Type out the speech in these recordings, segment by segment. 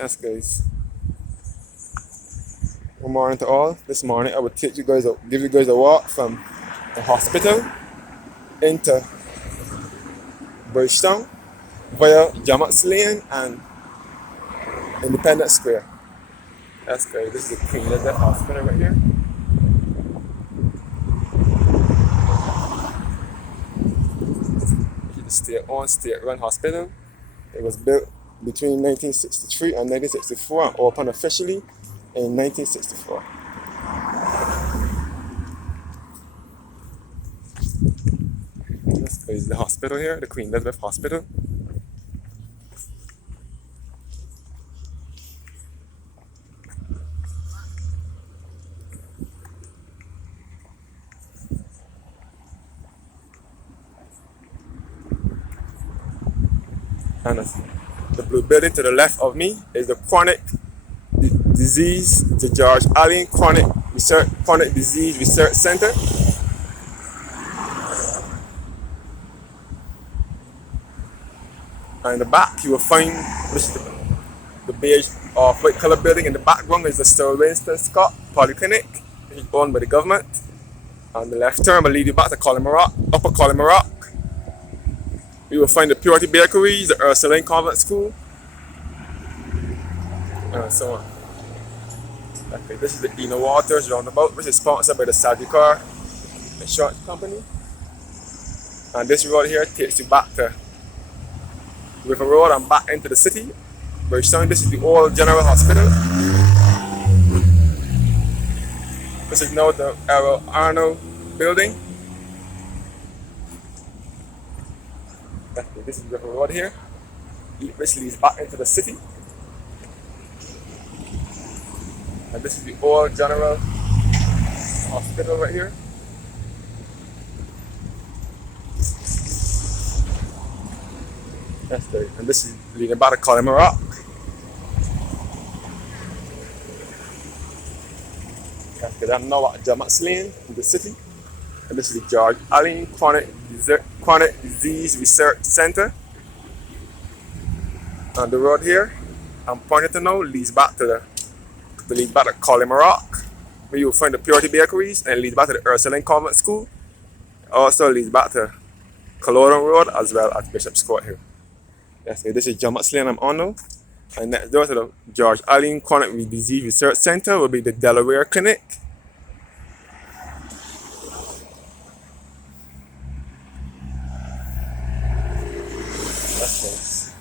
Yes, guys. Good morning to all. This morning I will give you guys a walk from the hospital into Bridgetown via Jamat's Lane and Independence Square. That's great. This is the Queen Elizabeth Hospital right here. This is the state-owned, state-run hospital. It was built between 1963 and 1964 and opened officially in 1964. This is the hospital here, the Queen Elizabeth Hospital. And the blue building to the left of me is the chronic disease, the George Allen Chronic Disease Research Center. And in the back you will find the beige or white color building in the background is the Sir Winston Scott Polyclinic, which is owned by the government. On the left turn will lead you back to Upper Collimer. You will find the Purity Bakeries, the Ursuline Convent School, and so on. Okay, this is the Eno Waters roundabout, which is sponsored by the Sagicor Insurance Company. And this road here takes you back to River Road and back into the city. Bridgetown. This is the old General Hospital. This is now the Errol Arnold building. Okay, this is River Road here, which leads back into the city. And this is the old General Hospital right here. That's the, and this is leading back to Collimer Rock. Okay, I'm now at Jamat's Lane in the city. And this is the George Allen Chronic Disease Research Center. On the road here, I'm pointing to now, leads back to Collimer Rock, where you'll find the Purity Bakeries, and leads back to the Ursuline Convent School. Also leads back to Culloden Road as well as Bishop's Court here. Yes, okay, this is Jamat's Lane I'm on now. And next door to the George Allen Chronic Disease Research Center will be the Delaware Clinic. That's nice.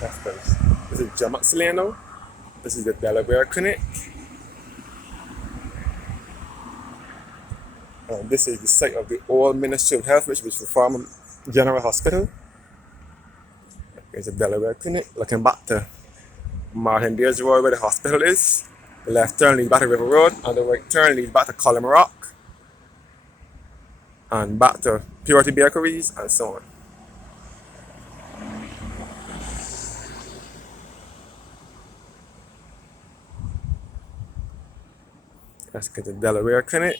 That's nice. This is Jamat's Lane now. This is the Delaware Clinic. And this is the site of the old Ministry of Health, which was the former General Hospital. Here's the Delaware Clinic, looking back to Martin Deers Road where the hospital is. The left turn leads back to River Road, and the right turn leads back to Collimer Rock, and back to Purity Bakeries, and so on. Let's get the Delaware Clinic,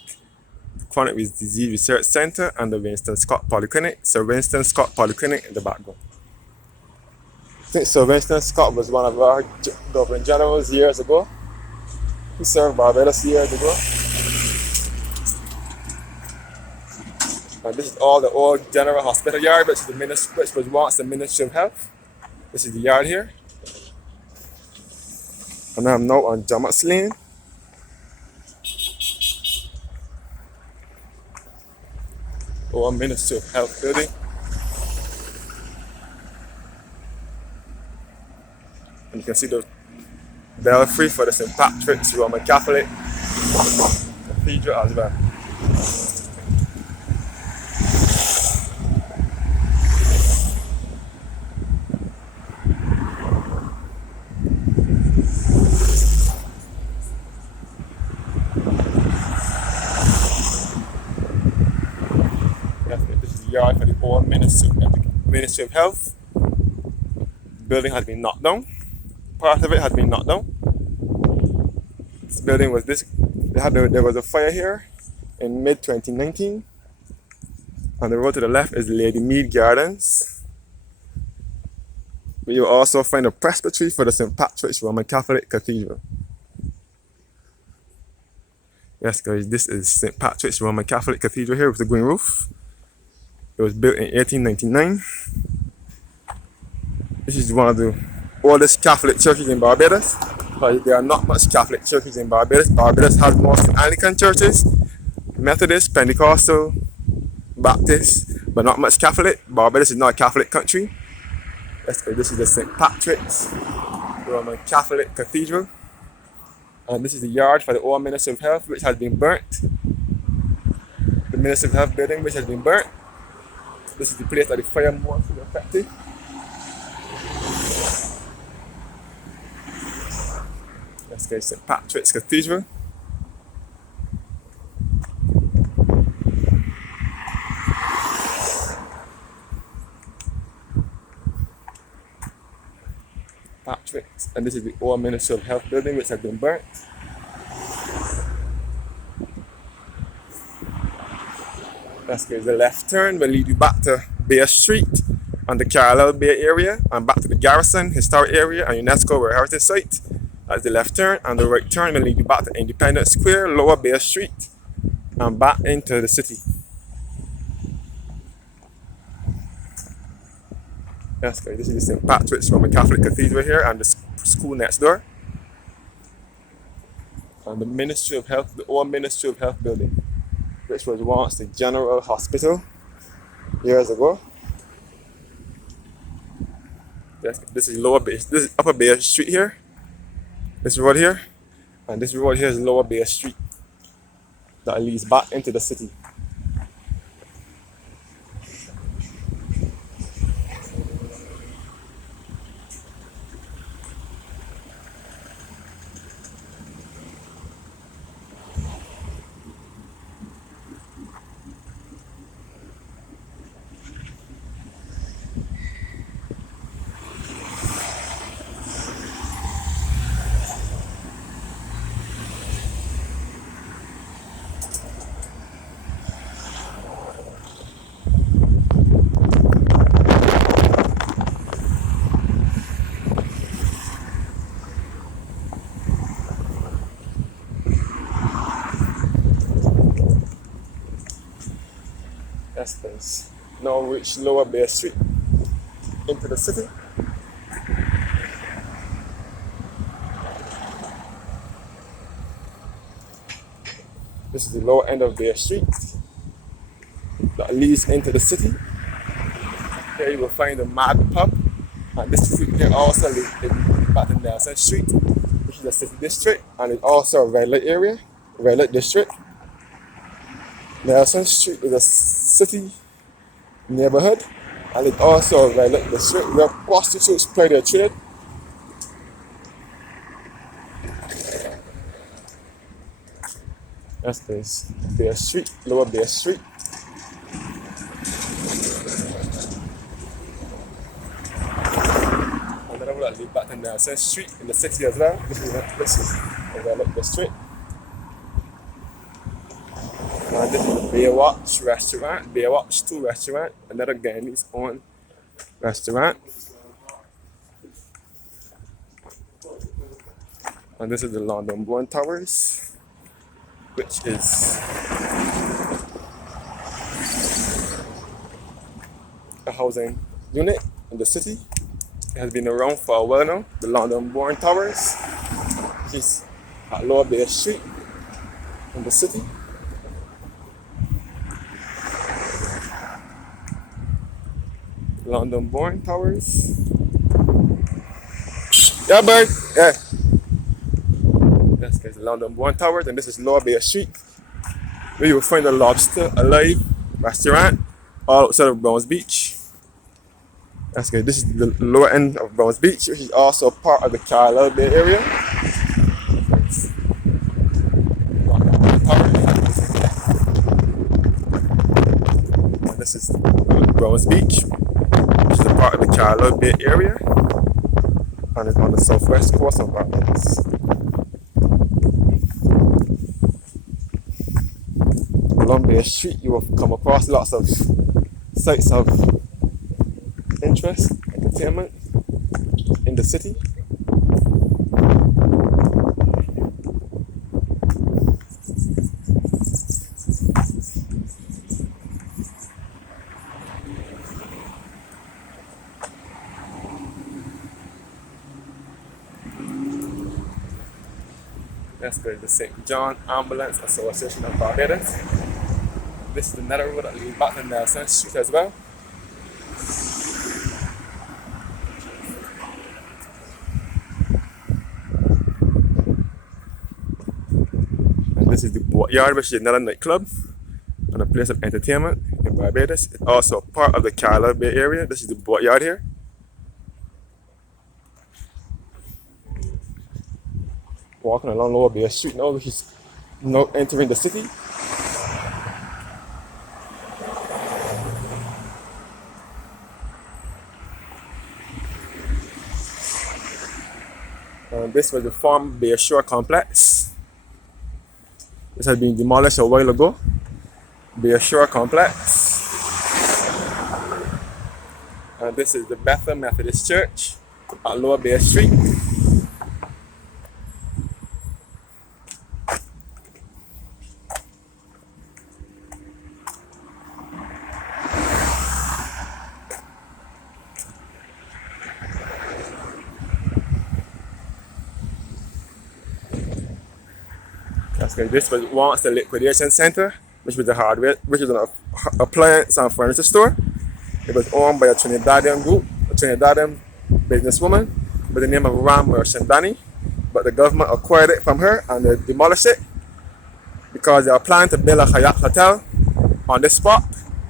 Chronic Disease Research Center, and the Winston Scott Polyclinic. So Winston Scott Polyclinic in the background. I think Sir Winston Scott was one of our Governor Generals years ago. He served Barbados years ago. And this is all the old General Hospital yard, which was once the Ministry of Health. This is the yard here. And I'm now on Jamat's Lane. Old Ministry of Health building. And you can see the belfry for the St. Patrick's Roman Catholic Cathedral as well. This is the yard for the old Ministry of Health. The building has been knocked down. Part of it had been knocked down. This building was there was a fire here in mid-2019, On the road to the left is Lady Mead Gardens. But you'll also find a presbytery for the St. Patrick's Roman Catholic Cathedral. Yes, guys, this is St. Patrick's Roman Catholic Cathedral here with the green roof. It was built in 1899. This is one of the oldest Catholic churches in Barbados. But there are not much Catholic churches in Barbados. Barbados has mostly Anglican churches, Methodist, Pentecostal, Baptist, but not much Catholic. Barbados is not a Catholic country. Yes, guys, this is the St. Patrick's Roman Catholic Cathedral. And this is the yard for the old Ministry of Health, which has been burnt. The Ministry of Health building, which has been burnt. This is the place that the fire was affected. Let's go to St. Patrick's Cathedral. Patrick's, and this is the old Ministry of Health building, which has been burnt. Let's go to the left turn, will lead you back to Bay Street on the Carlisle Bay area and back to the Garrison Historic Area and UNESCO World Heritage Site. That's the left turn, and the right turn will lead you back to Independence Square, Lower Bay Street, and back into the city. Yes, guys, this is the St. Patrick's Roman Catholic Cathedral here and the school next door. And the Ministry of Health, the old Ministry of Health building, which was once the General Hospital years ago. Yes, this is Lower Bay, this is Upper Bay Street here. This road here, and this road here is Lower Bay Street that leads back into the city. Yes, guys. Now reach Lower Bay Street into the city. This is the lower end of Bay Street that leads into the city. Here you will find the Mad Pub, and this street here also leads back to Nelson Street, which is the city district, and it's also a red light area, red light district. Nelson Street is a city neighborhood, and it's also a red light district where prostitutes play their trade. That's this Bay Street, Lower Bay Street. And then I will lead back to Nelson Street in the city as well. This is a red light district. And this is the Baywatch restaurant, Baywatch 2 restaurant, another Ghanaian's own restaurant. And this is the London Bourne Towers, which is a housing unit in the city. It has been around for a while now. The London Bourne Towers, which is at Lower Bay Street in the city. London Bourne Towers. Yeah, bird. Yeah. Yes, guys, London Bourne Towers, and this is Lower Bay Street, where you will find a Lobster Alive restaurant all outside of Browns Beach. Yes, guys, this is the lower end of Browns Beach, which is also part of the Carlisle Bay area. And this is Browns Beach, which is a part of the Carlisle Bay area, and it's on the southwest coast of Barbados. Along Bay Street, you will come across lots of sites of interest, entertainment in the city. That's good. The St. John Ambulance Association of Barbados. This is another road that leads back to Nelson Street as well. And this is the Boatyard, which is another nightclub and a place of entertainment in Barbados. It's also part of the Carla Bay area. This is the Boatyard here. Walking along Lower Bay Street now, which is now entering the city. This was the former Bay Shore complex. This has been demolished a while ago. Bay Shore complex. And this is the Bethel Methodist Church at Lower Bay Street. This was once the liquidation center, which was an appliance and furniture store. It was owned by a Trinidadian group, a Trinidadian businesswoman by the name of Ram Merchandani. But the government acquired it from her and they demolished it because they are planning to build a Hyatt hotel on this spot.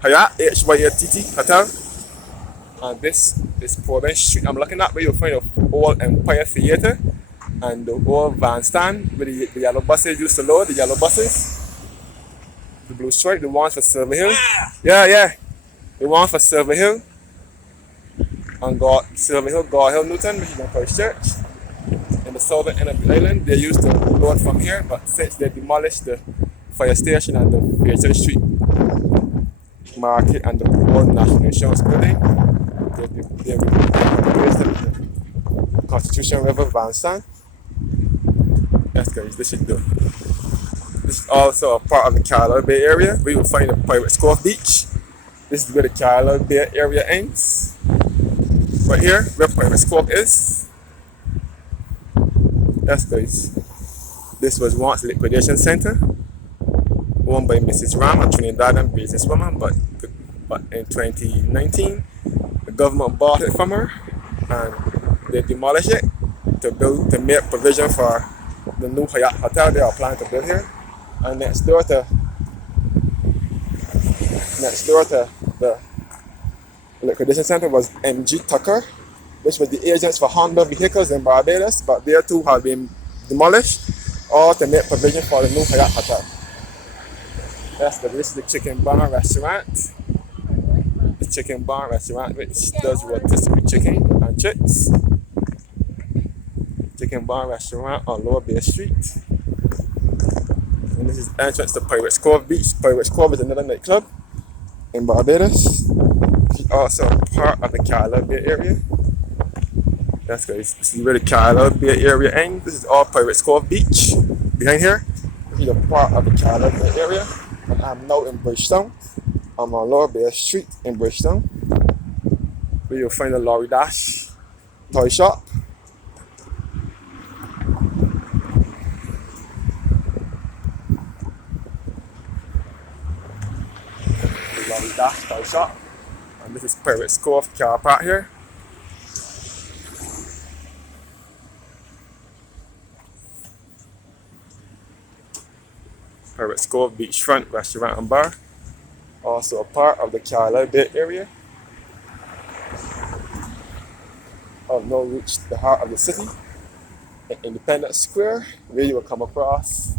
Hyatt, H-Y-A-T-T, hotel. And this is Province Street I'm looking at, where you'll find the old Empire Theatre and the old van stand where the yellow buses used to load, the yellow buses. The blue stripe, the ones for Silver Hill. Yeah. The ones for Silver Hill. And Silver Hill, God Hill, Newton, which is my first church. In the southern end of the island, they used to load from here, but since they demolished the fire station and the Fairchild Street market and the old National Insurance building, they replaced it with the Constitution River van stand. Yes guys, this is also a part of the Carla Bay area where you will find the Pirate Cove Beach. This is where the Carla Bay area ends. Right here, where Pirate Cove is. Yes guys, this was once a liquidation center owned by Mrs. Ram, a Trinidadian businesswoman, but in 2019 the government bought it from her and they demolished it to make provision for the new Hyatt hotel they are planning to build here. And next door to the liquidation center was MG Tucker, which was the agents for Honda vehicles in Barbados, but they too have been demolished, all to make provision for the new Hyatt hotel. This is the Chicken Barn restaurant. The Chicken Barn restaurant, which does rotisserie chicken and chicks. Chicken Barn restaurant on Lower Bay Street. And this is entrance to Pirates Cove Beach. Pirates Cove is another nightclub in Barbados. It's also part of the Carla Bay area. That's guys. This is where the Carla Bay area ends. This is all Pirates Cove Beach. Behind here, this is a part of the Carla Bay area. And I'm now in Bridgetown. I'm on Lower Bay Street in Bridgetown, where you'll find the Lorry Dash toy shop. Lorry Dash toy shop. And this is Pirates Cove car park here. Pirates Cove Beachfront Restaurant and Bar. Also a part of the Carla Bay area. I've now reached the heart of the city, in Independence Square, where you will come across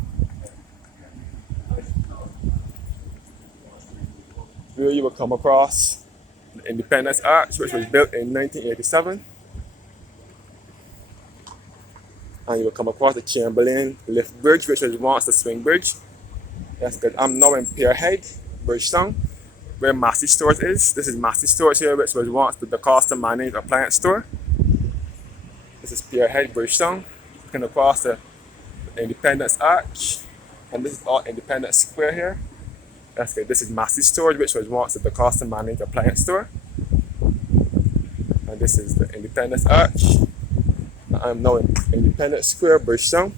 the Independence Arch, which was built in 1987. And you will come across the Cambodian lift bridge, which was once the swing bridge. That's good. I'm now in Pierhead, Bridgetown, where Massey Stores is. This is Massey Stores here, which was once the custom managed appliance store. This is Pierhead, Bridgetown. Looking across the Independence Arch. And this is all Independence Square here. That's good. This is Massey Stores, which was once the custom managed appliance store. And this is the Independence Arch. I'm now in Independence Square, Bridgetown.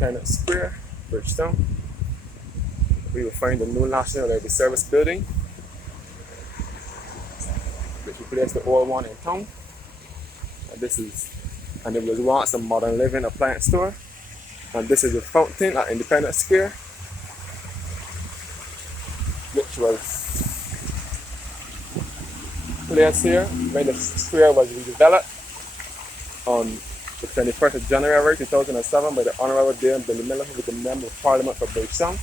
Independence Square, Bridgetown. We will find the new National Library Service building, which replaced the old one in town. And it was once a modern living appliance store. And this is the fountain at Independence Square, which was placed here when the square was redeveloped on the 21st of January 2007 by the Honorable Dame Billy Miller, who was the Member of Parliament for Bridgetown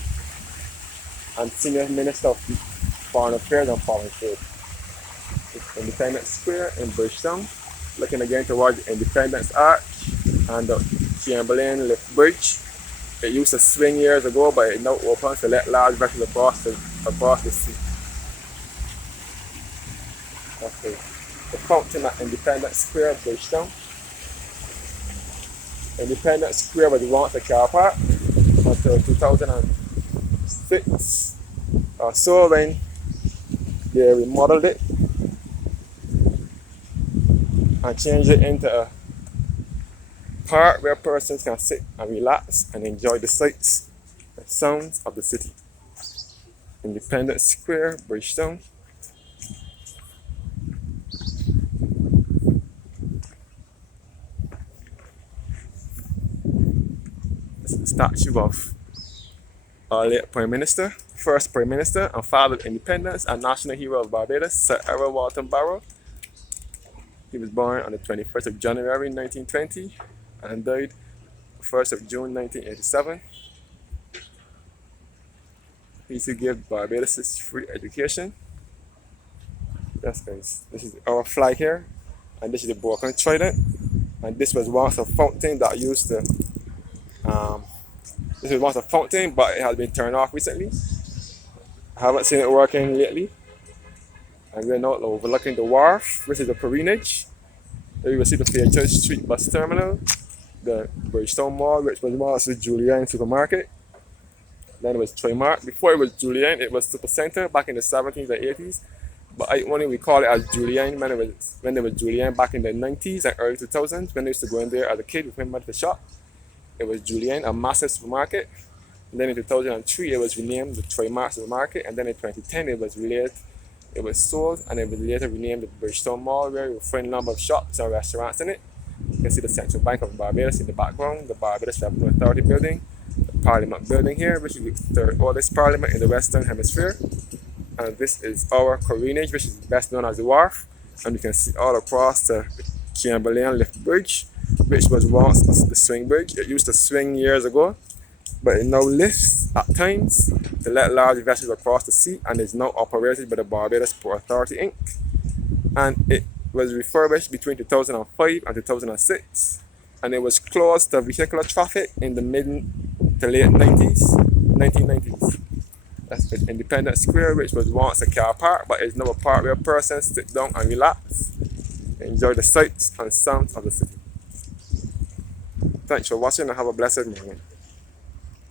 and Senior Minister of Foreign Affairs and Foreign Trade. It's Independence Square in Bridgetown, looking again towards the Independence Arch and the Cambodian lift bridge. It used to swing years ago, but it now opens to let large vessels across the sea. Okay. The fountain at Independence Square, Bridgetown. Independence Square was once a car park until 2006 or so, when they remodeled it and changed it into a park where persons can sit and relax and enjoy the sights and sounds of the city. Independence Square, Bridgetown. This is the statue of our late Prime Minister, first Prime Minister and father of independence and national hero of Barbados, Sir Errol Walton Barrow. He was born on the 21st of January 1920 and died 1st of June 1987. He used to give Barbados free education. Yes guys, this is our flag here, and this is the broken trident, and this was once a fountain that used to this was once a fountain, but it has been turned off recently. I haven't seen it working lately. And we're now overlooking the wharf, which is the Carinage. There you will see the Fairchurch Street bus terminal, the Bridgetown Mall, which was once the Julian supermarket. Then it was Trimark. Before it was Julian, it was Supercenter back in the 70s and 80s. But I only recall it as Julian when it was Julian back in the 90s and early 2000s, when I used to go in there as a kid with my mother to shop. It was Julian, a massive supermarket. And then in 2003, it was renamed the Trimark supermarket. And then in 2010, it was sold, and it was later renamed the Bridgetown Mall, where you will find a number of shops and restaurants in it. You can see the Central Bank of Barbados in the background, the Barbados Revenue Authority building, the Parliament building here, which is the third oldest parliament in the Western Hemisphere. And this is our Carinage, which is best known as the wharf. And you can see all across the Cambodian lift bridge, which was once the swing bridge. It used to swing years ago, but it now lifts at times to let large vessels across the sea, and is now operated by the Barbados Port Authority Inc. And it was refurbished between 2005 and 2006, and it was closed to vehicular traffic in the mid to late 1990s. That's the Independence Square, which was once a car park, but is now a park where persons sit down and relax, enjoy the sights and sounds of the city. Thanks for watching and have a blessed morning.